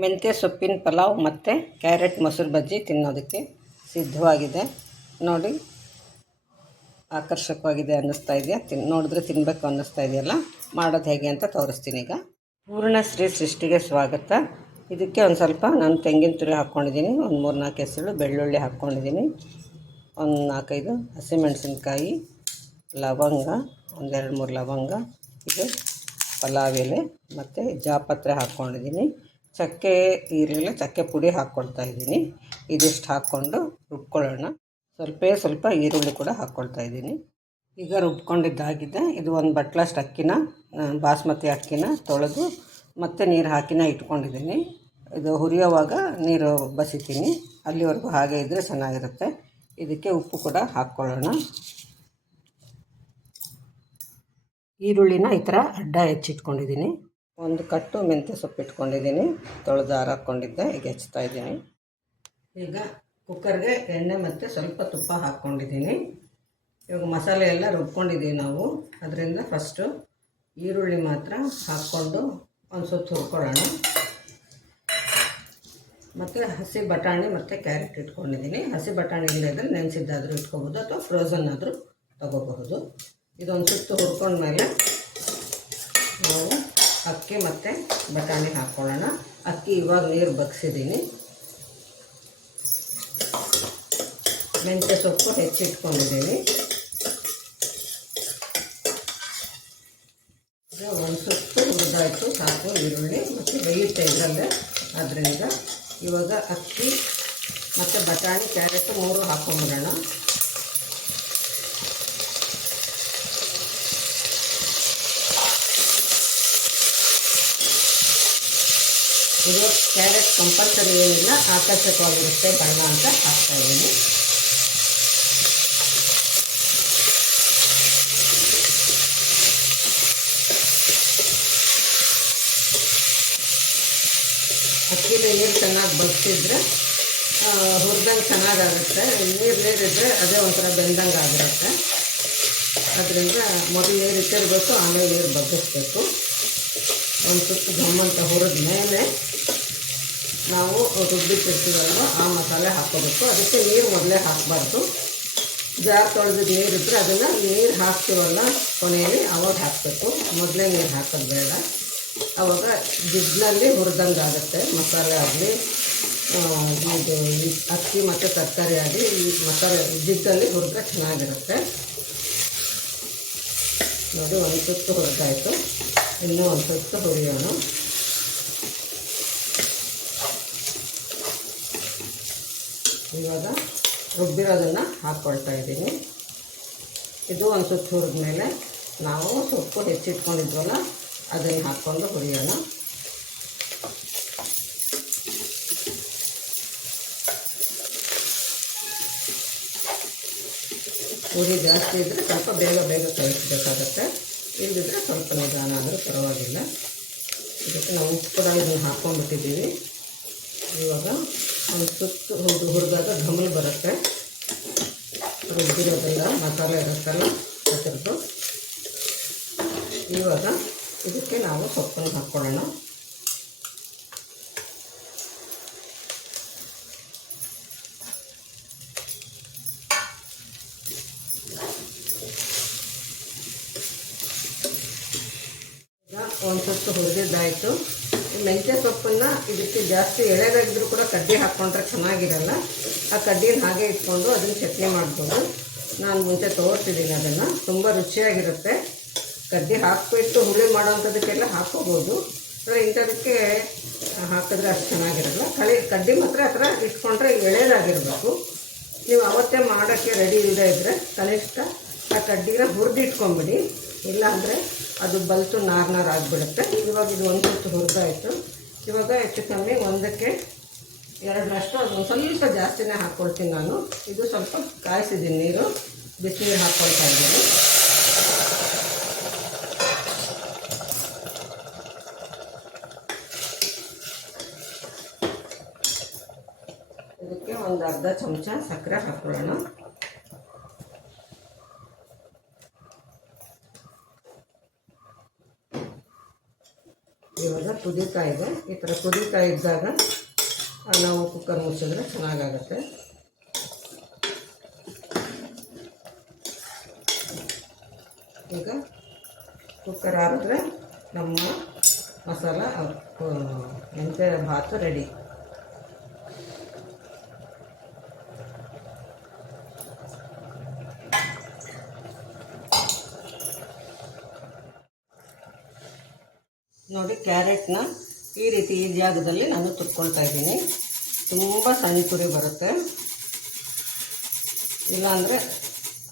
ಮೆಂತ್ಯ ಸೊಪ್ಪಿನ ಪಲಾವ್ ಮತ್ತು ಕ್ಯಾರೆಟ್ ಮೊಸರು ಬಜ್ಜಿ ತಿನ್ನೋದಕ್ಕೆ ಸಿದ್ಧವಾಗಿದೆ. ನೋಡಿ, ಆಕರ್ಷಕವಾಗಿದೆ ಅನ್ನಿಸ್ತಾ ಇದೆಯಾ? ತಿನ್, ನೋಡಿದ್ರೆ ತಿನ್ನಬೇಕು ಅನ್ನಿಸ್ತಾ ಇದೆಯಲ್ಲ? ಮಾಡೋದು ಹೇಗೆ ಅಂತ ತೋರಿಸ್ತೀನಿ ಈಗ. ಪೂರ್ಣ ಶ್ರೀ ಸೃಷ್ಟಿಗೆ ಸ್ವಾಗತ. ಇದಕ್ಕೆ ಒಂದು ಸ್ವಲ್ಪ ನಾನು ತೆಂಗಿನ ತುರಿ ಹಾಕ್ಕೊಂಡಿದ್ದೀನಿ ಒಂದು ಮೂರು ನಾಲ್ಕು ಹೆಸರು ಬೆಳ್ಳುಳ್ಳಿ ಹಾಕ್ಕೊಂಡಿದ್ದೀನಿ ಒಂದು ನಾಲ್ಕೈದು ಹಸಿಮೆಣಸಿನ್ಕಾಯಿ, ಲವಂಗ, ಒಂದೆರಡು ಮೂರು ಲವಂಗ, ಇದು ಪಲಾವ್ ಎಲೆ ಮತ್ತು ಜಾಪತ್ರೆ ಹಾಕ್ಕೊಂಡಿದ್ದೀನಿ ಚಕ್ಕೆ ಇರಲಿಲ್ಲ ಚಕ್ಕೆ ಪುಡಿ ಹಾಕ್ಕೊಳ್ತಾ ಇದ್ದೀನಿ. ಇದಿಷ್ಟು ಹಾಕ್ಕೊಂಡು ರುಬ್ಕೊಳ್ಳೋಣ. ಸ್ವಲ್ಪ ಸ್ವಲ್ಪ ಈರುಳ್ಳಿ ಕೂಡ ಹಾಕ್ಕೊಳ್ತಾ ಇದ್ದೀನಿ. ಈಗ ರುಬ್ಕೊಂಡಿದ್ದಾಗಿದೆ. ಇದು ಒಂದು ಬಟ್ಲಷ್ಟು ಅಕ್ಕಿನ ಬಾಸ್ಮತಿ ಅಕ್ಕಿನ ತೊಳೆದು ಮತ್ತೆ ನೀರು ಹಾಕಿನ ಇಟ್ಕೊಂಡಿದ್ದೀನಿ. ಇದು ಹುರಿಯೋವಾಗ ನೀರು ಬಸಿತೀನಿ. ಅಲ್ಲಿವರೆಗೂ ಹಾಗೆ ಇದ್ದರೆ ಚೆನ್ನಾಗಿರುತ್ತೆ. ಇದಕ್ಕೆ ಉಪ್ಪು ಕೂಡ ಹಾಕ್ಕೊಳ್ಳೋಣ. ಈರುಳ್ಳಿನ ಈ ಥರ ಅಡ್ಡ ಹೆಚ್ಚಿಟ್ಕೊಂಡಿದ್ದೀನಿ. ಒಂದು ಕಟ್ಟು ಮೆಂತ್ಯ ಸೊಪ್ಪು ಇಟ್ಕೊಂಡಿದ್ದೀನಿ. ತೊಳೆದು ಹಾರಾಕೊಂಡಿದ್ದೆ ಈಗ ಹೆಚ್ತಾ ಇದ್ದೀನಿ. ಈಗ ಕುಕ್ಕರ್ಗೆ ಎಣ್ಣೆ ಮತ್ತು ಸ್ವಲ್ಪ ತುಪ್ಪ ಹಾಕ್ಕೊಂಡಿದ್ದೀನಿ. ಇವಾಗ ಮಸಾಲೆ ಎಲ್ಲ ರುಬ್ಕೊಂಡಿದ್ದೀವಿ ನಾವು. ಅದರಿಂದ ಫಸ್ಟು ಈರುಳ್ಳಿ ಮಾತ್ರ ಹಾಕ್ಕೊಂಡು ಒಂದು ಸ್ವಲ್ಪ ಹುರ್ಕೊಳ್ಳೋಣ. ಮತ್ತು ಹಸಿ ಬಟಾಣಿ ಮತ್ತು ಕ್ಯಾರೆಟ್ ಇಟ್ಕೊಂಡಿದ್ದೀನಿ. ಹಸಿ ಬಟಾಣಿ ಇಲ್ಲದ್ರೆ ನೆನೆಸಿದ್ದಾದರೂ ಇಟ್ಕೋಬೋದು ಅಥವಾ ಫ್ರೋಝನ್ ಆದರೂ ತಗೋಬಹುದು. ಇದೊಂದು ಸುತ್ತು ಹುರ್ಕೊಂಡ್ಮೇಲೆ ನಾವು ಅಕ್ಕಿ ಮತ್ತು ಬಟಾಣಿ ಹಾಕ್ಕೊಳ್ಳೋಣ ಅಕ್ಕಿ ಇವಾಗ ನೀರು ಬಗ್ಸಿದ್ದೀನಿ ಮೆಂತ್ಯ ಸೊಪ್ಪು ಹೆಚ್ಚಿಟ್ಕೊಂಡಿದ್ದೀನಿ ಒಂದು ಸೊಪ್ಪು ಹುರಿದಾಯಿತು ಸಾಕು ಈರುಳ್ಳಿ ಮತ್ತು ಬೇಯುತ್ತೆ ಇದರಲ್ಲೇ ಆದ್ದರಿಂದ ಇವಾಗ ಅಕ್ಕಿ ಮತ್ತು ಬಟಾಣಿ, ಕ್ಯಾರೆಟು ಮೂರು ಹಾಕೊಂಬಿಡೋಣ. ಇದು ಕ್ಯಾರೆಟ್ ಕಂಪಲ್ಸರಿ ಏನಿಲ್ಲ, ಆಕರ್ಷಕವಾಗಿರುತ್ತೆ, ಬಣ್ಣ ಅಂತ ಹಾಕ್ತಾ ಇದ್ದೀನಿ. ಅಕ್ಕಿಲಿ ನೀರು ಚೆನ್ನಾಗಿ ಬಗ್ಸಿದ್ರೆ ಹುರಿದಂಗೆ ಚೆನ್ನಾಗಾಗುತ್ತೆ. ನೀರು ನೀರಿದ್ರೆ ಅದೇ ಒಂಥರ ಬೆಂದಂಗೆ ಆಗಿರುತ್ತೆ ಅದರಿಂದ ಮೊದಲು ನೀರು ಇಟ್ಟಿರಬೇಕು, ಆಮೇಲೆ ನೀರು ಬಗ್ಗಿಸ್ಬೇಕು. ಒಂದು ಸುತ್ತು ಗಮ್ಮಂತ ಹುರಿದ ಮೇಲೆ ನಾವು ರುಬ್ಬಿಟ್ಟಿರ್ತೀವಲ್ವ ಆ ಮಸಾಲೆ ಹಾಕೋಬೇಕು ಅದಕ್ಕೆ ನೀರು ಮೊದಲೇ ಹಾಕಬಾರ್ದು. ಜಾರ್ ನೀರು ಇದ್ದರೆ ಅದನ್ನು ನೀರು ಹಾಕ್ತೀವಲ್ಲ ಕೊನೆಯಲ್ಲಿ ಅವಾಗ ಹಾಕಬೇಕು. ಮೊದಲೇ ನೀರು ಹಾಕೋದು ಬೇಡ. ಅವಾಗ ಜಿಡ್ನಲ್ಲಿ ಹುರಿದಂಗೆ ಆಗುತ್ತೆ ಮಸಾಲೆ ಆಗಲಿ ಇದು ಅಕ್ಕಿ ಮತ್ತು ತರಕಾರಿ ಆಗಲಿ, ಈ ಮಸಾಲೆ ಜಿಡ್ಡಲ್ಲಿ ಹುರಿದ್ರೆ ಚೆನ್ನಾಗಿರುತ್ತೆ. ನೋಡಿ, ಒಂದು ಸುತ್ತು ಹುರಿದಾಯಿತು. ಇನ್ನೂ ಒಂದು ಹುರಿಯೋಣ ಇವಾಗ ರುಬ್ಬಿರೋದನ್ನು ಹಾಕ್ಕೊಳ್ತಾ ಇದ್ದೀನಿ. ಇದು ಒಂದು ಸುತ್ತು ಹುರಿದ ಮೇಲೆ ನಾವು ಸೊಪ್ಪು ಹೆಚ್ಚಿಟ್ಕೊಂಡಿದ್ವಲ್ಲ, ಅದನ್ನು ಹಾಕ್ಕೊಂಡು ಹುರಿಯೋಣ ಹುರಿ ಜಾಸ್ತಿ ಇದ್ದರೆ ಸ್ವಲ್ಪ ಬೇಗ ಬೇಗ ಕಳಿಸ್ಬೇಕಾಗತ್ತೆ ಇಲ್ಲದಿದ್ದರೆ ಸ್ವಲ್ಪ ನಿಧಾನ ಆದರೂ ಪರವಾಗಿಲ್ಲ. ಇದಕ್ಕೆ ನಾವು ಉಪ್ಪು ಕೂಡ ಇದನ್ನು ಹಾಕ್ಕೊಂಡ್ಬಿಟ್ಟಿದ್ದೀವಿ. ಇವಾಗ ಒಂದು ಸುತ್ತು ಹುರಿದು ಹುರಿದಾಗ ಘಮಲ್ ಬರುತ್ತೆ. ರುಬ್ಬಿರೋದೆಲ್ಲ ಮಸಾಲೆ ಇರುತ್ತಲ್ಲ, ಅದರದ್ದು. ಇವಾಗ ಇದಕ್ಕೆ ನಾವು ಸೊಪ್ಪನ್ನು ಹಾಕ್ಕೊಳ್ಳೋಣ ಈಗ ಒಂದು ಸುತ್ತು ಹುರಿದಿದ್ದಾಯಿತು ಮೆಂತ್ಯ ಸೊಪ್ಪನ್ನು ಇದಕ್ಕೆ ಜಾಸ್ತಿ ಎಳೆದಾಗಿದ್ರೂ ಕೂಡ ಕಡ್ಡಿ ಹಾಕ್ಕೊಂಡ್ರೆ ಚೆನ್ನಾಗಿರಲ್ಲ. ಆ ಕಡ್ಡಿನ ಹಾಗೆ ಇಟ್ಕೊಂಡು ಅದನ್ನು ಚಟ್ನಿ ಮಾಡ್ಬೋದು. ನಾನು ಮುಂಚೆ ತೋರಿಸಿದ್ದೀನಿ ಅದನ್ನು. ತುಂಬ ರುಚಿಯಾಗಿರುತ್ತೆ. ಕಡ್ಡಿ ಹಾಕಿಬಿಟ್ಟು ಹುಳಿ ಮಾಡೋವಂಥದಕ್ಕೆಲ್ಲ ಹಾಕ್ಕೋಬೋದು ಆದರೆ ಇಂಥದಕ್ಕೆ ಹಾಕಿದ್ರೆ ಅಷ್ಟು ಚೆನ್ನಾಗಿರಲ್ಲ. ಕಳಿ ಕಡ್ಡಿ ಮಾತ್ರ ಹತ್ರ ಇಟ್ಕೊಂಡ್ರೆ ಎಳೆದಾಗಿರಬೇಕು ನೀವು ಅವತ್ತೇ ಮಾಡೋಕ್ಕೆ ರೆಡಿ ಇಲ್ಲದೇ ಇದ್ದರೆ ಕನಿಷ್ಠ ಆ ಕಡ್ಡಿನ ಹುರಿದಿಟ್ಕೊಂಬಿಡಿ. ಇಲ್ಲಾಂದರೆ ಅದು ಬಲ್ತು ನಾರು ನಾರು ಆಗಿಬಿಡುತ್ತೆ. ಇವಾಗ ಇದು ಒಂದು ಹೊತ್ತು ಹುರಿದಾಯಿತು. ಇವಾಗ ಹೆಚ್ಚು ಕಮ್ಮಿ ಒಂದಕ್ಕೆ ಎರಡರಷ್ಟು ಅದೊಂದು ಸ್ವಲ್ಪ ಜಾಸ್ತಿನೇ ಹಾಕ್ಕೊಳ್ತೀನಿ ನಾನು. ಇದು ಸ್ವಲ್ಪ ಕಾಯಿಸಿದ್ದೀನಿ ನೀರು, ಬಿಸಿನೀರು ಹಾಕ್ಕೊಳ್ತಾ ಇದ್ದೀನಿ. ಇದಕ್ಕೆ ಒಂದು ಅರ್ಧ ಚಮಚ ಸಕ್ಕರೆ ಹಾಕ್ಕೊಳ್ಳೋಣ. ಇವಾಗ ಕುದೀತಾ ಇದೆ. ಈ ಥರ ಕುದೀತಾ ಇದ್ದಾಗ ನಾವು ಕುಕ್ಕರ್ ಮುಚ್ಚಿದ್ರೆ ಚೆನ್ನಾಗಾಗತ್ತೆ. ಈಗ ಕುಕ್ಕರ್ ಆರಿದ್ರೆ ನಮ್ಮ ಮಸಾಲ ಮೆಂತ್ಯ ಭಾತು ರೆಡಿ ನೋಡಿ, ಕ್ಯಾರೆಟ್ನ ಈ ರೀತಿ ಈ ಜಾಗದಲ್ಲಿ ನಾನು ತುರ್ಕೊಳ್ತಾ ಇದ್ದೀನಿ. ತುಂಬ ಸಣ್ಣ ತುರಿ ಬರುತ್ತೆ. ಇಲ್ಲಾಂದರೆ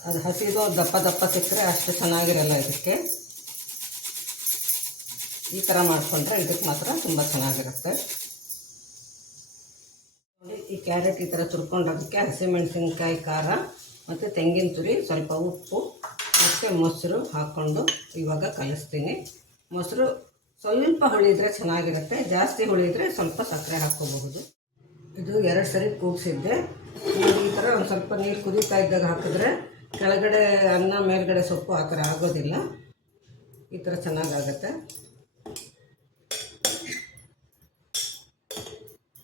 ಅದು ಹಸಿದು ದಪ್ಪ ದಪ್ಪ ಸಿಕ್ಕರೆ ಅಷ್ಟು ಚೆನ್ನಾಗಿರಲ್ಲ ಇದಕ್ಕೆ. ಈ ಥರ ಮಾಡಿಕೊಂಡ್ರೆ ಇದಕ್ಕೆ ಮಾತ್ರ ತುಂಬ ಚೆನ್ನಾಗಿರುತ್ತೆ. ನೋಡಿ, ಈ ಕ್ಯಾರೆಟ್ ಈ ಥರ ತುರ್ಕೊಂಡೋದಕ್ಕೆ ಹಸಿಮೆಣಸಿನ್ಕಾಯಿ, ಖಾರ ಮತ್ತು ತೆಂಗಿನ ತುರಿ, ಸ್ವಲ್ಪ ಉಪ್ಪು ಮತ್ತು ಮೊಸರು ಹಾಕ್ಕೊಂಡು ಇವಾಗ ಕಲಿಸ್ತೀನಿ. ಮೊಸರು ಸ್ವಲ್ಪ ಹುಳಿದ್ರೆ ಚೆನ್ನಾಗಿರುತ್ತೆ, ಜಾಸ್ತಿ ಹುಳಿದ್ರೆ ಸ್ವಲ್ಪ ಸಕ್ಕರೆ ಹಾಕ್ಕೋಬಹುದು. ಇದು ಎರಡು ಸರಿ ಕೂಗಿಸಿದ್ದೆ. ಈ ಥರ ಒಂದು ಸ್ವಲ್ಪ ನೀರು ಕುದೀತಾ ಇದ್ದಾಗ ಹಾಕಿದ್ರೆ ಕೆಳಗಡೆ ಅನ್ನ, ಮೇಲ್ಗಡೆ ಸೊಪ್ಪು ಆ ಥರ ಆಗೋದಿಲ್ಲ. ಈ ಥರ ಚೆನ್ನಾಗಾಗತ್ತೆ.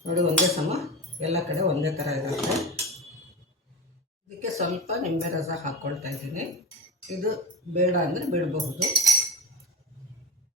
ನೋಡಿ, ಒಂದೇ ಸಮ. ಎಲ್ಲ ಕಡೆ ಒಂದೇ ಥರ ಇರುತ್ತೆ. ಇದಕ್ಕೆ ಸ್ವಲ್ಪ ನಿಂಬೆ ರಸ ಹಾಕ್ಕೊಳ್ತಾ ಇದ್ದೀನಿ. ಇದು ಬೇಡ ಅಂದರೆ ಬಿಡಬಹುದು.